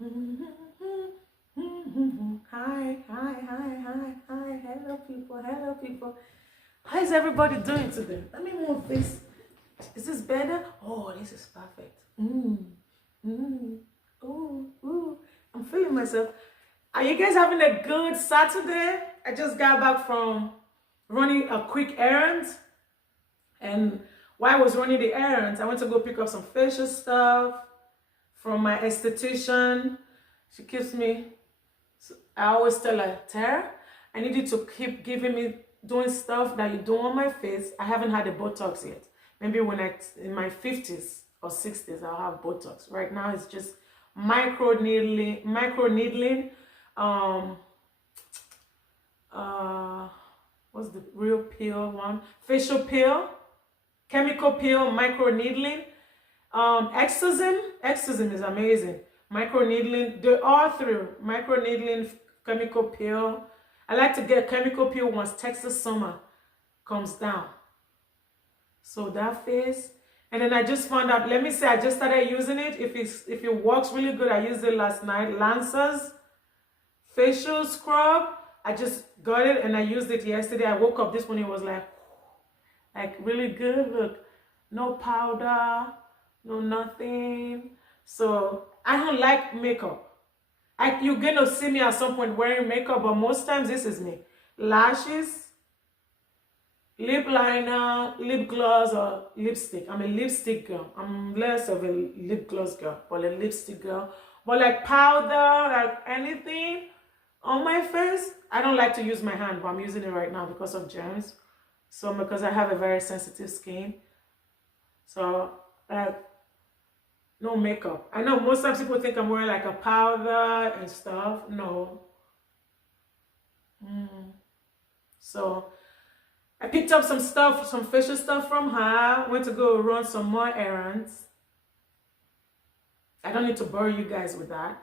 Hi, hi, hi, hi, hi. Hello, people. Hello, people. How is everybody doing today? Let me move this. Is this better? Oh, this is perfect. Ooh, ooh. I'm feeling myself. Are you guys having a good Saturday? I just got back from running a quick errand. And while I was running the errands, I went to go pick up some facial stuff from my esthetician. She keeps me, I always tell her, Tara, I need you to keep giving me, doing stuff that you do on my face. I haven't had a Botox yet. Maybe when in my 50s or 60s, I'll have Botox. Right now, it's just micro needling. Um, what's the real peel one? Facial peel, chemical peel, micro needling. Exorcism is amazing. Micro needling, they're all through. Micro needling, chemical peel. I like to get chemical peel once Texas summer comes down. So that face. And then I just found out, let me say I just started using it. If it works really good, I used it last night. Lancers facial scrub. I just got it and I used it yesterday. I woke up this morning, it was like really good. Look, no powder, no nothing. So I don't like makeup. You're gonna see me at some point wearing makeup, but most times this is me. Lashes, lip liner, lip gloss, or lipstick. I'm a lipstick girl. I'm less of a lip gloss girl, but a lipstick girl. But like powder, like anything on my face, I don't like to use my hand, but I'm using it right now because of germs. So because I have a very sensitive skin. So no makeup. I know most times people think I'm wearing like a powder and stuff. No. So I picked up some stuff, some facial stuff from her. Went to go run some more errands. I don't need to bore you guys with that.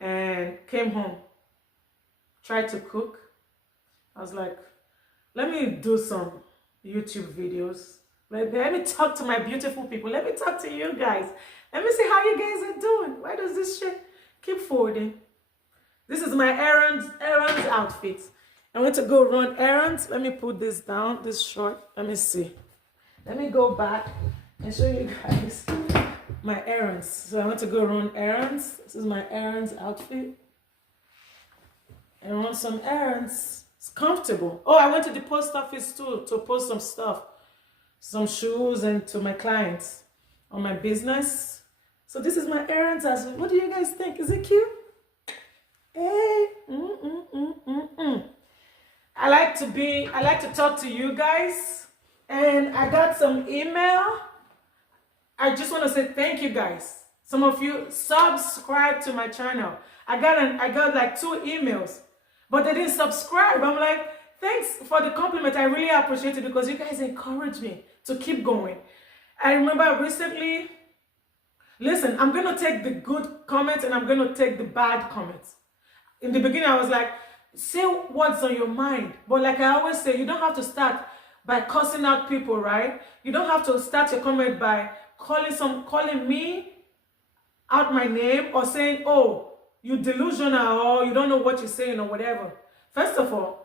And came home. Tried to cook. I was like, let me do some YouTube videos. Let me talk to my beautiful people. Let me talk to you guys. Let me see how you guys are doing. Why does this shit keep forwarding? This is my errands outfit. I went to go run errands. Let me put this down, this short. Let me see. Let me go back and show you guys my errands. So I went to go run errands. This is my errands outfit. And run some errands. It's comfortable. Oh, I went to the post office too to post some stuff. Some shoes and to my clients on my business. So this is my errands as well. What do you guys think? Is it cute? Hey. I like to talk to you guys. And I got some email. I just want to say thank you guys. Some of you subscribe to my channel. I got like 2 emails, but they didn't subscribe. I'm like, thanks for the compliment. I really appreciate it because you guys encourage me to keep going. I remember recently, listen, I'm going to take the good comments and I'm going to take the bad comments. In the beginning, I was like, say what's on your mind. But like I always say, you don't have to start by cussing out people, right? You don't have to start your comment by calling me out my name or saying, oh, you delusional or you don't know what you're saying or whatever. First of all,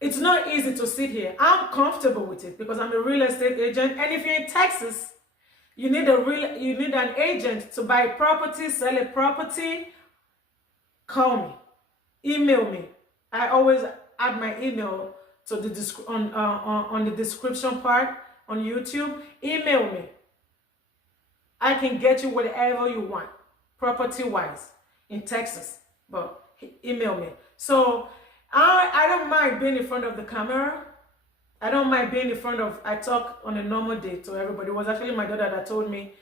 it's not easy to sit here. I'm comfortable with it because I'm a real estate agent. And if you're in Texas, you need an agent to buy property, sell a property. Call me, email me. I always add my email to the on the description part on YouTube. Email me. I can get you whatever you want, property-wise, in Texas. But email me. So I don't mind being in front of the camera. I don't mind being in front of, I talk on a normal day to everybody. It was actually my daughter that told me,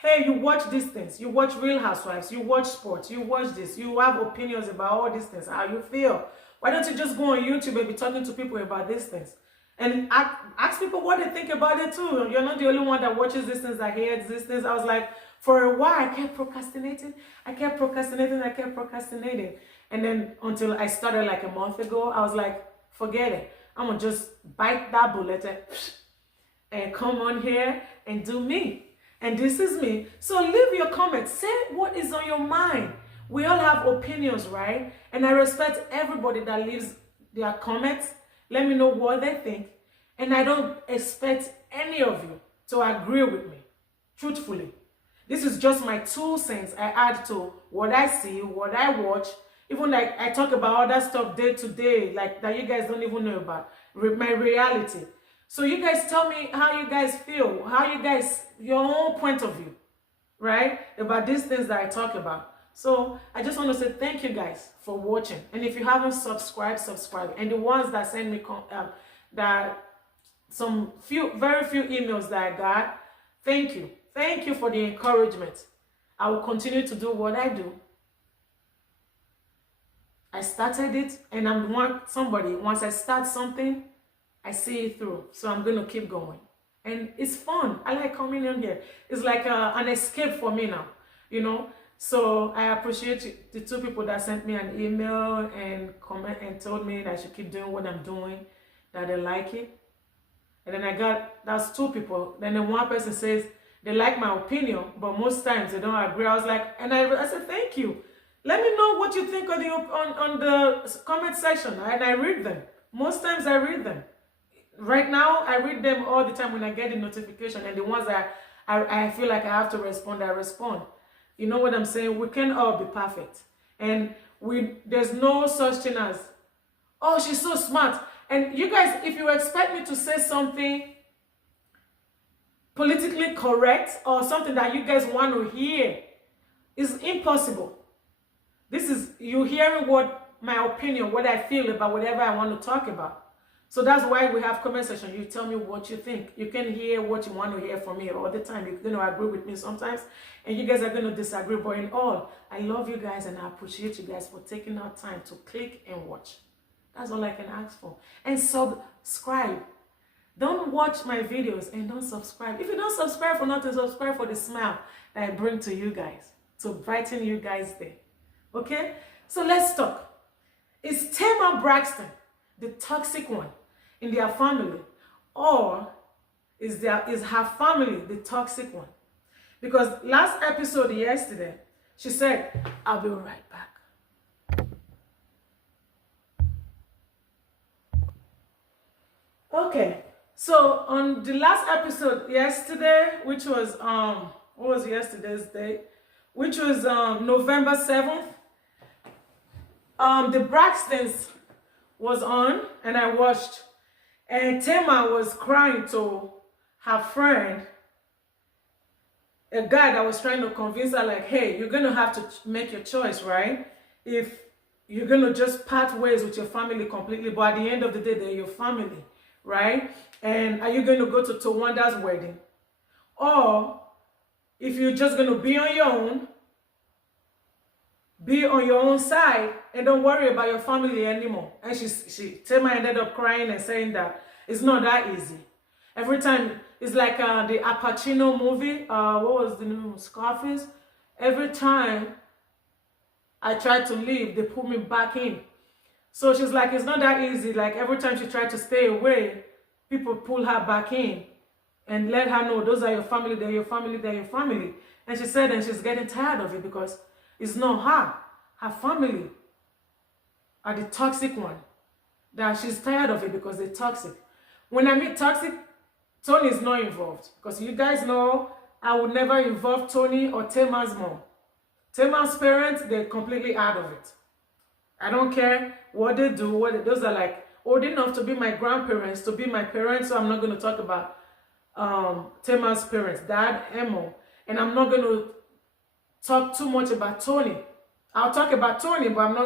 hey, you watch these things. You watch Real Housewives. You watch sports. You watch this. You have opinions about all these things. How you feel. Why don't you just go on YouTube and be talking to people about these things? And ask people what they think about it too. You're not the only one that watches these things, that hears these things. I was like, for a while, I kept procrastinating. I kept procrastinating. And then until I started like a month ago, I was like, forget it. I'm going to just bite that bullet and come on here and do me. And this is me. So leave your comments. Say what is on your mind. We all have opinions, right? And I respect everybody that leaves their comments. Let me know what they think. And I don't expect any of you to agree with me, truthfully. This is just my 2 cents I add to what I see, what I watch. Even like I talk about other stuff day to day, like that you guys don't even know about, my reality. So you guys tell me how you guys feel, your own point of view, right? About these things that I talk about. So I just want to say thank you guys for watching. And if you haven't subscribed, subscribe. And the ones that send me very few emails that I got, thank you. Thank you for the encouragement. I will continue to do what I do. I started it, and once I start something, I see it through. So I'm going to keep going. And it's fun. I like coming in here. It's like an escape for me now, you know. So I appreciate the 2 people that sent me an email and comment and told me that I should keep doing what I'm doing, that they like it. And then that's 2 people. Then 1 person says they like my opinion, but most times they don't agree. I was like, and I said, thank you. Let me know what you think on the comment section, and I read them. Most times I read them. Right now, I read them all the time when I get the notification, and the ones that I feel like I have to respond, I respond. You know what I'm saying? We can't all be perfect. And there's no such thing as, oh, she's so smart. And you guys, if you expect me to say something politically correct or something that you guys want to hear, it's impossible. This is you hearing my opinion, what I feel about whatever I want to talk about. So that's why we have comment section. You tell me what you think. You can hear what you want to hear from me all the time. You're going to agree with me sometimes, and you guys are going to disagree. But in all, I love you guys, and I appreciate you guys for taking out time to click and watch. That's all I can ask for. And subscribe. Don't watch my videos and don't subscribe. If you don't subscribe for nothing, subscribe for the smile that I bring to you guys, to brighten you guys' day. Okay? So let's talk. Is Tamar Braxton the toxic one in their family, or is her family the toxic one? Because last episode yesterday, she said, I'll be right back. Okay, so on the last episode yesterday, which was what was yesterday's date, which was November 7th, the Braxtons was on, and I watched, and Tamar was crying to her friend, a guy that was trying to convince her, like, hey, you're gonna have to make your choice, right? If you're gonna just part ways with your family completely, but at the end of the day, they're your family, right? And are you going to go to Tawanda's wedding? Or if you're just gonna be on your own, be on your own side, and don't worry about your family anymore. And Tamar ended up crying and saying that it's not that easy. Every time, it's like the Al Pacino movie, what was the name? Scarface. Every time I tried to leave, they pull me back in. So she's like, it's not that easy. Like every time she tried to stay away, people pull her back in and let her know those are your family, they're your family, they're your family. And she said, and she's getting tired of it because it's not her. Her family are the toxic one. That she's tired of it because they're toxic. When I mean toxic, Tony is not involved. Because you guys know I would never involve Tony or Tamar's mom. Tamar's parents, they're completely out of it. I don't care what they do. Those are like old enough to be my grandparents, to be my parents. So I'm not going to talk about Tamar's parents, Dad and Mom. And I'm not going to talk too much about Tony. I'll talk about Tony, but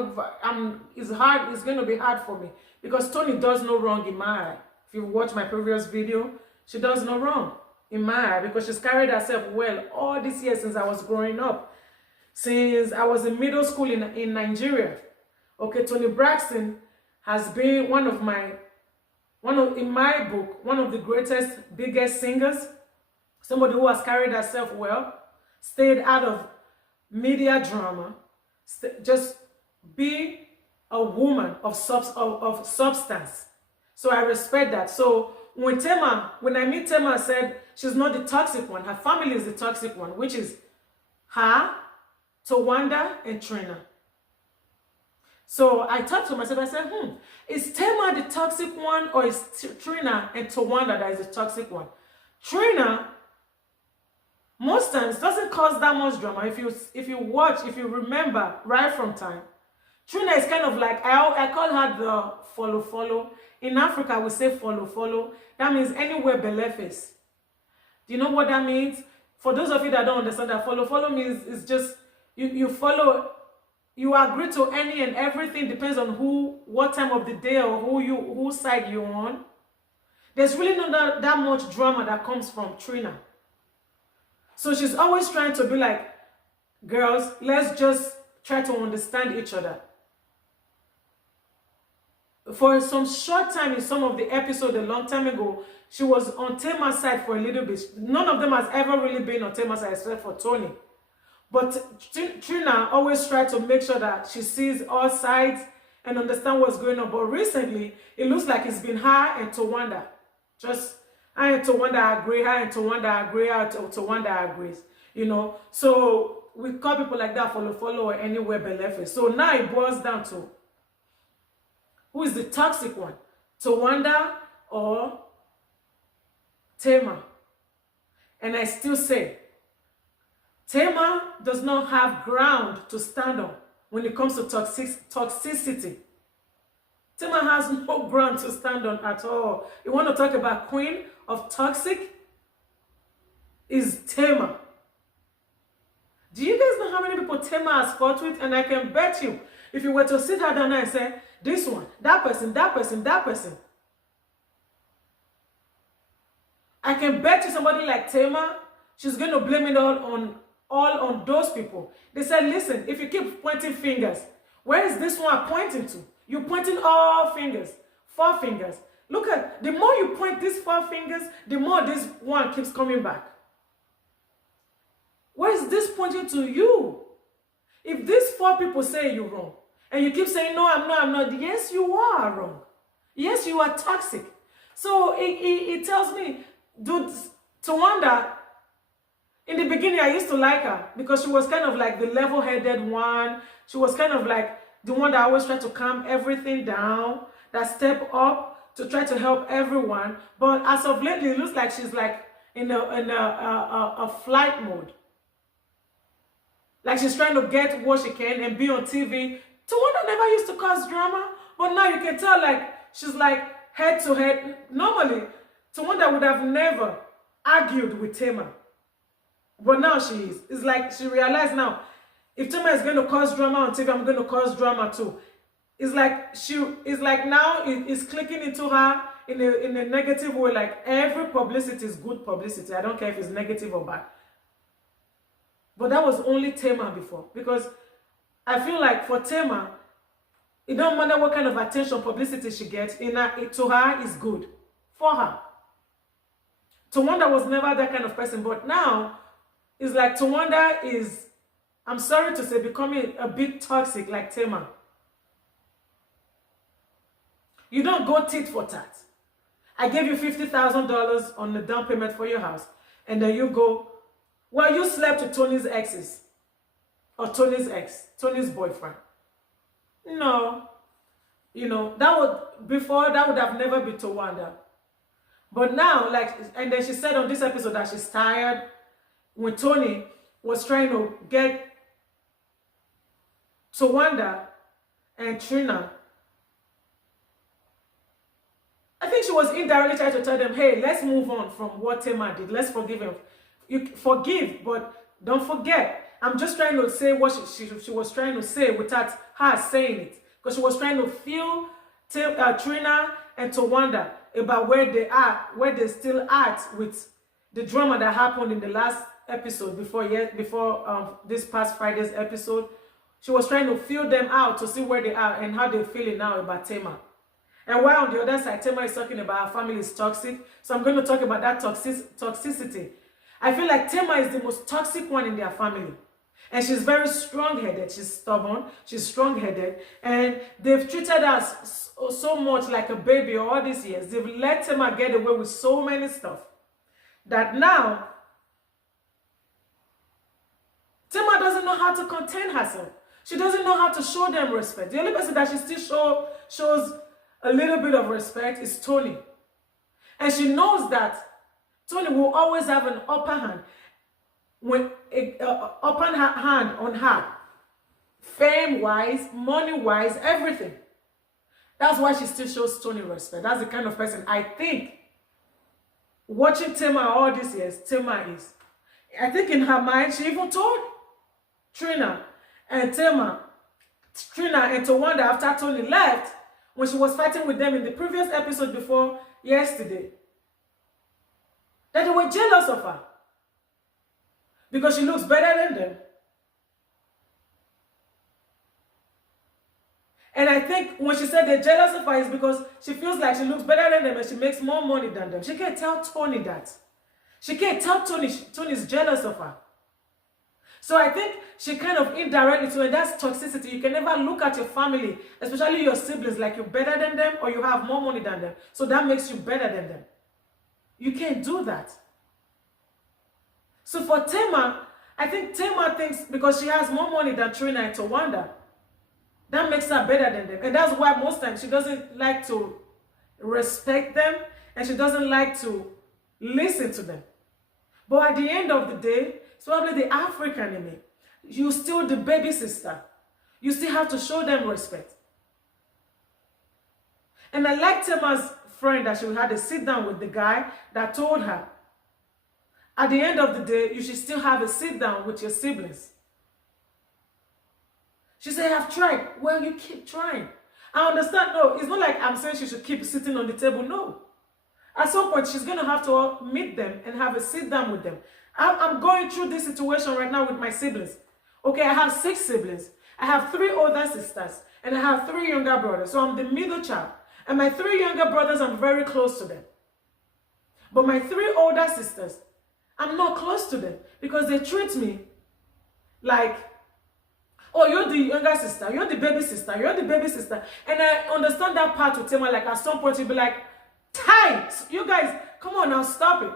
it's hard. It's going to be hard for me because Tony does no wrong in my eye. If you watch my previous video, she does no wrong in my eye because she's carried herself well all these years since I was growing up. Since I was in middle school in Nigeria. Okay, Tony Braxton has been in my book, one of the greatest, biggest singers. Somebody who has carried herself well, stayed out of media drama, just be a woman of substance. So I respect that. So when I meet Tamar said she's not the toxic one. Her family is the toxic one, which is her, Tawanda, and Trina. So I thought to myself, I said, is Tamar the toxic one, or is Trina and Tawanda that is the toxic one? Trina, most times, doesn't cause that much drama. If you watch, if you remember right from time, Trina is kind of like, I call her the follow. In Africa, we say follow. That means anywhere belle face. Do you know what that means? For those of you that don't understand that, follow means it's just, you follow. You agree to any and everything, depends on what time of the day or whose side you're on. There's really not that much drama that comes from Trina. So she's always trying to be like, girls, let's just try to understand each other. For some short time in some of the episodes a long time ago, she was on Tamar's side for a little bit. None of them has ever really been on Tamar's side except for Tony. But Trina always tried to make sure that she sees all sides and understand what's going on. But recently, it looks like it's been her and Tawanda. Just her and Tawanda agree, her and Tawanda agree, her and Tawanda agrees. You know, so we call people like that follow or anywhere belle. So now it boils down to who is the toxic one, Tawanda or Tamar? And I still say, Tamar does not have ground to stand on when it comes to toxicity. Tamar has no ground to stand on at all. You want to talk about queen of toxic? Is Tamar. Do you guys know how many people Tamar has fought with? And I can bet you, if you were to sit her down and say, this one, that person, I can bet you somebody like Tamar, she's going to blame it all on those people. They said, listen, if you keep pointing fingers, where is this one pointing to? You're pointing all fingers, 4 fingers. Look at, the more you point these 4 fingers, the more this one keeps coming back. Where is this pointing to you? If these 4 people say you're wrong, and you keep saying, no, I'm not, yes, you are wrong. Yes, you are toxic. So it tells me, dude, Tawanda, in the beginning, I used to like her because she was kind of like the level-headed one. She was kind of like the one that always tried to calm everything down, that step up to try to help everyone. But as of lately, it looks like she's like in a flight mode. Like she's trying to get what she can and be on TV. Tawanda never used to cause drama, but now you can tell like she's like head to head. Normally, Tawanda would have never argued with Tamar. But now she is. It's like she realized now, if Tamar is going to cause drama on TV, I'm going to cause drama too. It's like now it's clicking into her in a negative way. Like every publicity is good publicity. I don't care if it's negative or bad. But that was only Tamar before. Because I feel like for Tamar, it don't matter what kind of attention, publicity she gets, to her is good. For her. Tawanda was never that kind of person. But now, it's like Tawanda is, I'm sorry to say, becoming a bit toxic like Tamar. You don't go tit for tat. I gave you $50,000 on the down payment for your house. And then you go, well, you slept with Tony's exes. Or Tony's ex, Tony's boyfriend. No. You know, before that would have never been Tawanda. But now, like, and then she said on this episode that she's tired when Tony was trying to get Tawanda and Trina. I think she was indirectly trying to tell them, hey, let's move on from what Tamar did. Let's forgive him. You forgive, but don't forget. I'm just trying to say what she was trying to say without her saying it. Because she was trying to feel Trina and Tawanda about where they are, where they still at with the drama that happened in the last episode before this past Friday's episode. She was trying to feel them out to see where they are and how they're feeling now about Tamar. And while on the other side, Tamar is talking about her family is toxic. So I'm going to talk about that toxicity. I feel like Tamar is the most toxic one in their family. And she's very strong-headed. She's stubborn. She's strong-headed. And they've treated us so much like a baby all these years. They've let Tamar get away with so many stuff. that now Tamar doesn't know how to contain herself. She doesn't know how to show them respect. The only person that she still shows a little bit of respect is Tony. And she knows that Tony will always have an upper hand, on her, fame-wise, money-wise, everything. That's why she still shows Tony respect. That's the kind of person I think, watching Tamar all these years, Tamar is. I think in her mind, she even told Trina and Tawanda after Tony left, when she was fighting with them in the previous episode before yesterday, that they were jealous of her because she looks better than them. And I think when she said they're jealous of her, is because she feels like she looks better than them and she makes more money than them. She can't tell Tony that. She can't tell Tony's jealous of her. So I think she kind of indirectly too, and that's toxicity. You can never look at your family, especially your siblings, like you're better than them or you have more money than them. So that makes you better than them. You can't do that. So for Tamar, I think Tamar thinks because she has more money than Trina and Tawanda, that makes her better than them. And that's why most times she doesn't like to respect them and she doesn't like to listen to them. But at the end of the day, it's probably the African in me. You're still the baby sister. You still have to show them respect. And I like Tamar's friend that she had a sit down with the guy that told her, at the end of the day, you should still have a sit down with your siblings. She said, I've tried. Well, you keep trying. I understand. No, it's not like I'm saying she should keep sitting on the table. No. At some point, she's going to have to meet them and have a sit down with them. I'm going through this situation right now with my siblings. Okay, I have 6 siblings. I have 3 older sisters. And I have 3 younger brothers. So I'm the middle child. And my 3 younger brothers, I'm very close to them. But my 3 older sisters, I'm not close to them. Because they treat me like, oh, you're the younger sister. You're the baby sister. You're the baby sister. And I understand that part with Tamar. Like at some point, you'll be like, tight. You guys, come on now, stop it.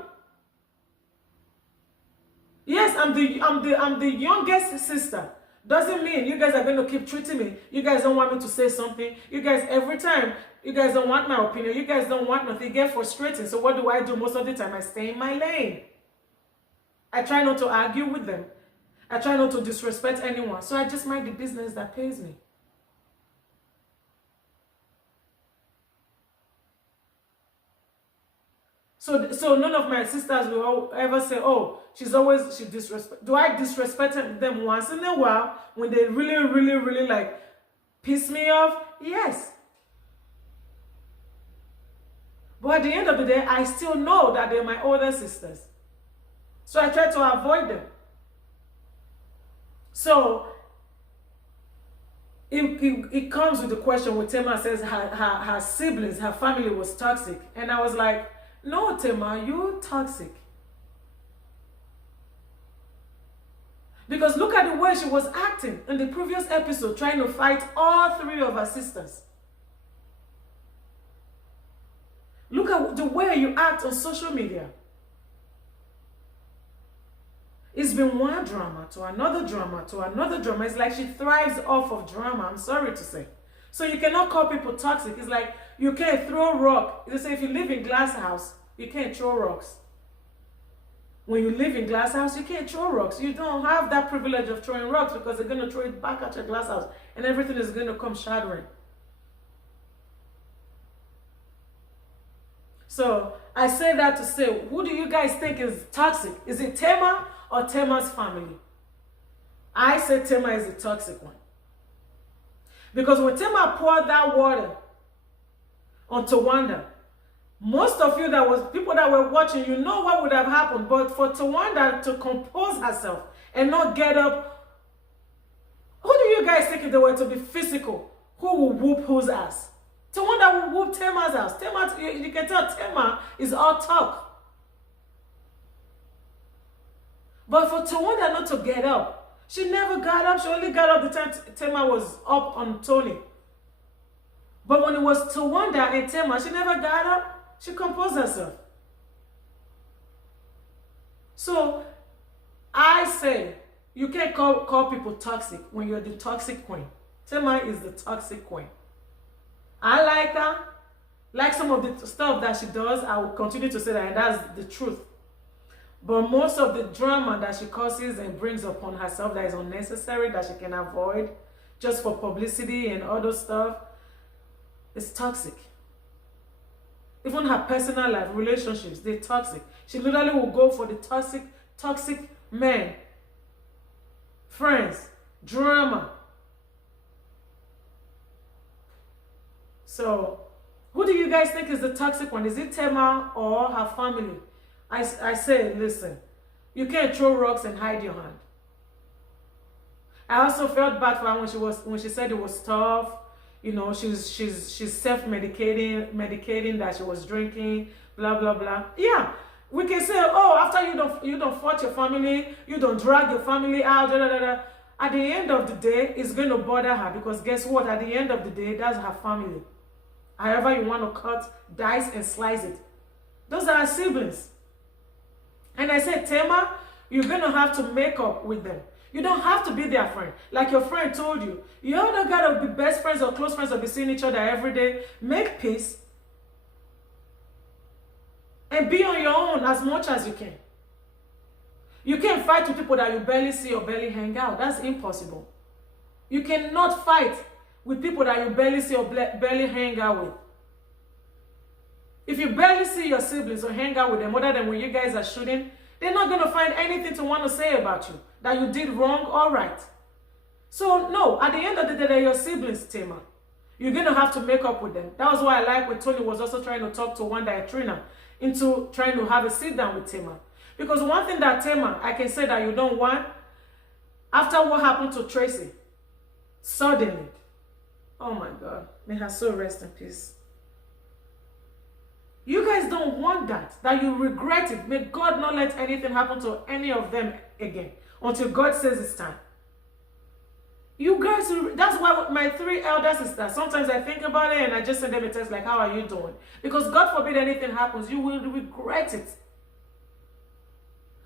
Yes, I'm the youngest sister. Doesn't mean you guys are going to keep treating me. You guys don't want me to say something. You guys, every time, you guys don't want my opinion. You guys don't want nothing. You get frustrating. So what do? Most of the time, I stay in my lane. I try not to argue with them. I try not to disrespect anyone. So I just mind the business that pays me. So none of my sisters will ever say, oh, she disrespect. Do I disrespect them once in a while when they really like piss me off? Yes. But at the end of the day, I still know that they're my older sisters. So I try to avoid them. So it comes with the question where Tamar says her siblings, her family was toxic. And I was like, no, Tamar, you're toxic. Because look at the way she was acting in the previous episode, trying to fight all 3 of her sisters. Look at the way you act on social media. It's been one drama to another drama to another drama. It's like she thrives off of drama, I'm sorry to say. So you cannot call people toxic. It's like you can't throw rock. They say if you live in glass house, you can't throw rocks. When you live in glass house, you can't throw rocks. You don't have that privilege of throwing rocks because they're going to throw it back at your glass house and everything is going to come shattering. So I say that to say, who do you guys think is toxic? Is it Tamar or Tamar's family? I say Tamar is the toxic one. Because when Tamar poured that water on Tawanda, most of you people that were watching, you know what would have happened. But for Tawanda to compose herself and not get up, who do you guys think if they were to be physical, who will whoop whose ass? Tawanda will whoop Tamar's ass. Tamar, you can tell Tamar is all talk. But for Tawanda not to get up, she never got up. She only got up the time Tamar was up on Tony. But when it was Tawanda and Tamar, she never got up. She composed herself. So I say you can't call people toxic when you're the toxic queen. Tamar is the toxic queen. I like her. Like some of the stuff that she does, I will continue to say that, and that's the truth. But most of the drama that she causes and brings upon herself that is unnecessary, that she can avoid just for publicity and other stuff, is toxic. Even her personal life, relationships, they're toxic. She literally will go for the toxic men, friends, drama. So, who do you guys think is the toxic one? Is it Tamar or her family? I say, listen, you can't throw rocks and hide your hand. I also felt bad for her when she said it was tough. You know, she's self-medicating that she was drinking, blah blah blah. Yeah, we can say, oh, after you don't fight your family, you don't drag your family out, da, da, da, da. At the end of the day, it's going to bother her because guess what? At the end of the day, that's her family. However you want to cut, dice, and slice it. Those are her siblings. And I said, Tamar, you're going to have to make up with them. You don't have to be their friend. Like your friend told you. You don't got to be best friends or close friends or be seeing each other every day. Make peace. And be on your own as much as you can. You can't fight with people that you barely see or barely hang out. That's impossible. You cannot fight with people that you barely see or barely hang out with. If you barely see your siblings or hang out with them, other than when you guys are shooting, they're not going to find anything to want to say about you, that you did wrong or right. So, no, at the end of the day, they're your siblings, Tamar. You're going to have to make up with them. That was why I like when Tony was also trying to talk to one Trina into trying to have a sit down with Tamar. Because one thing that Tamar, I can say that you don't want, after what happened to Tracy, suddenly, oh my God, may her soul rest in peace. You guys don't want that you regret it. May God not let anything happen to any of them again until God says it's time. You guys, that's why my 3 elder sisters, sometimes I think about it and I just send them a text like, how are you doing? Because God forbid anything happens, you will regret it.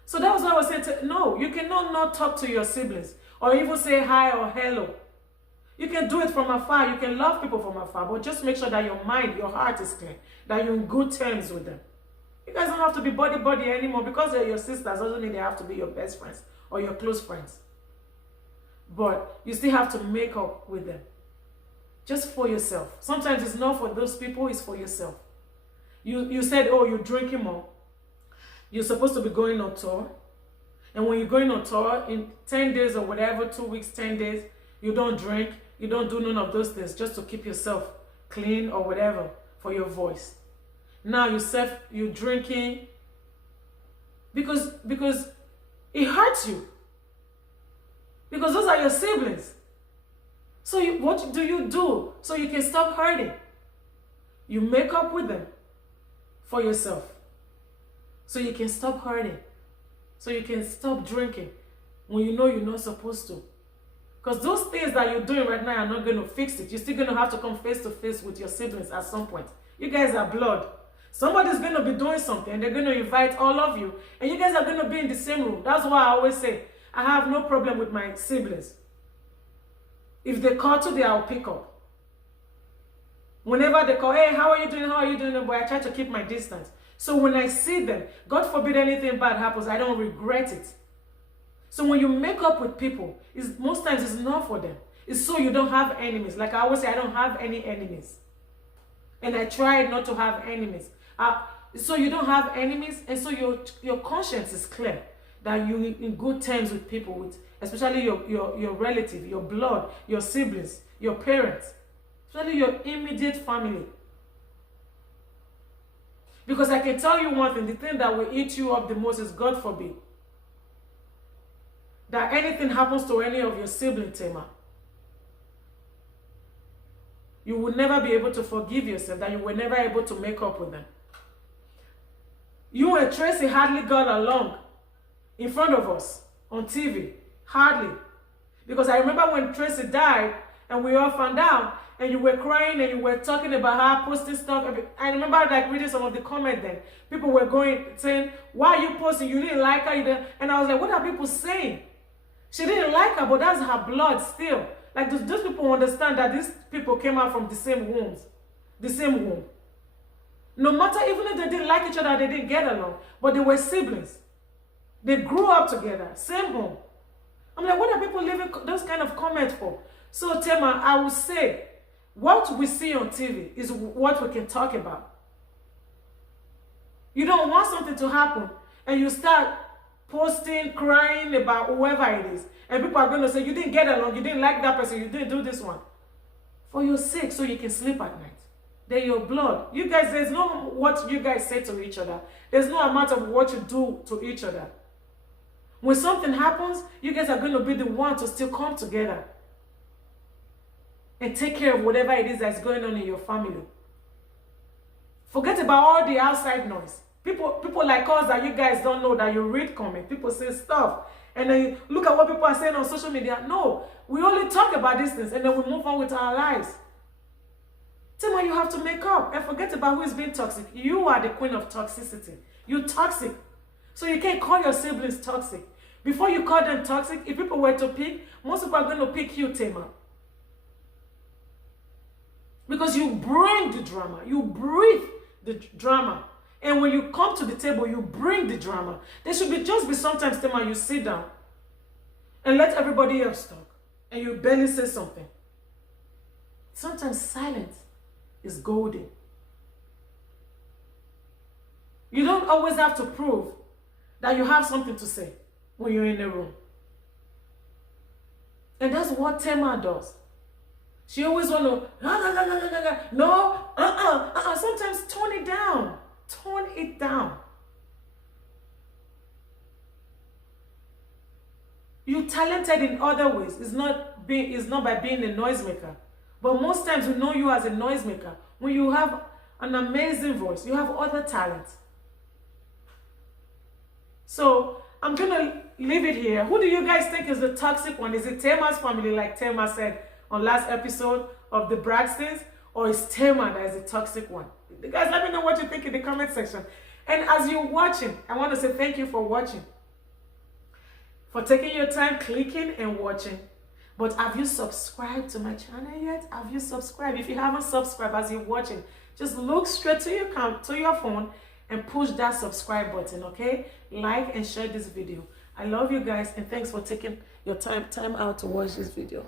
So that was why I was saying, no, you cannot not talk to your siblings or even say hi or hello. You can do it from afar. You can love people from afar, but just make sure that your mind, your heart is clear, that you're in good terms with them. You guys don't have to be buddy anymore. Because they're your sisters doesn't mean they have to be your best friends or your close friends. But you still have to make up with them. Just for yourself. Sometimes it's not for those people, it's for yourself. You said, oh, you're drinking more. You're supposed to be going on tour. And when you're going on tour, in 10 days or whatever, 2 weeks, 10 days, you don't drink. You don't do none of those things just to keep yourself clean or whatever for your voice. Now you're drinking because it hurts you. Because those are your siblings. So what do you do so you can stop hurting? You make up with them for yourself. So you can stop hurting. So you can stop drinking when you know you're not supposed to. Because those things that you're doing right now are not going to fix it. You're still going to have to come face to face with your siblings at some point. You guys are blood. Somebody's going to be doing something and they're going to invite all of you. And you guys are going to be in the same room. That's why I always say, I have no problem with my siblings. If they call today, I'll pick up. Whenever they call, hey, how are you doing? How are you doing? But I try to keep my distance. So when I see them, God forbid anything bad happens, I don't regret it. So when you make up with people, most times it's not for them. It's so you don't have enemies. Like I always say, I don't have any enemies. And I try not to have enemies. So you don't have enemies, and so your conscience is clear that you're in good terms with people, with especially your relative, your blood, your siblings, your parents, especially your immediate family. Because I can tell you one thing, the thing that will eat you up the most is, God forbid, that anything happens to any of your siblings, Tamar. You will never be able to forgive yourself, that you were never able to make up with them. You and Tracy hardly got along in front of us on TV. Hardly. Because I remember when Tracy died and we all found out, and you were crying and you were talking about her posting stuff. I remember like reading some of the comments then. People were saying, why are you posting? You didn't like her. You didn't. And I was like, what are people saying? She didn't like her, but that's her blood still. Like, those people understand that these people came out from the same wombs, the same womb. No matter, even if they didn't like each other, they didn't get along, but they were siblings. They grew up together, same home. I'm like, what are people leaving those kind of comments for? So, Tamar, I will say, what we see on TV is what we can talk about. You don't want something to happen, and you start posting, crying about whoever it is, and people are going to say, you didn't get along, you didn't like that person, you didn't do this one. For your sake, so you can sleep at night. They're your blood. You guys, there's no what you guys say to each other. There's no amount of what you do to each other. When something happens, you guys are going to be the one to still come together and take care of whatever it is that's going on in your family. Forget about all the outside noise. People like us that you guys don't know, that you read comments. People say stuff. And then you look at what people are saying on social media. No, we only talk about these things and then we move on with our lives. Tamar, you have to make up and forget about who is being toxic. You are the queen of toxicity. You're toxic. So you can't call your siblings toxic. Before you call them toxic, if people were to pick, most people are going to pick you, Tamar. Because you bring the drama. You breathe the drama. And when you come to the table, you bring the drama. There should just be sometimes, Tamar, you sit down and let everybody else talk. And you barely say something. Sometimes silence is golden. You don't always have to prove that you have something to say when you're in a room. And that's what Tamar does. She always want to, no, sometimes tone it down. Tone it down. You're talented in other ways. It's not by being a noisemaker. But most times we know you as a noisemaker. When you have an amazing voice, you have other talents. So I'm going to leave it here. Who do you guys think is the toxic one? Is it Tamar's family, like Tamar said on last episode of the Braxtons? Or is Tamar that is the toxic one? You guys, let me know what you think in the comment section. And as you're watching, I want to say thank you for watching. For taking your time clicking and watching. But have you subscribed to my channel yet? Have you subscribed? If you haven't subscribed as you're watching, just look straight to your phone and push that subscribe button, okay? Like and share this video. I love you guys, and thanks for taking your time out to watch this video.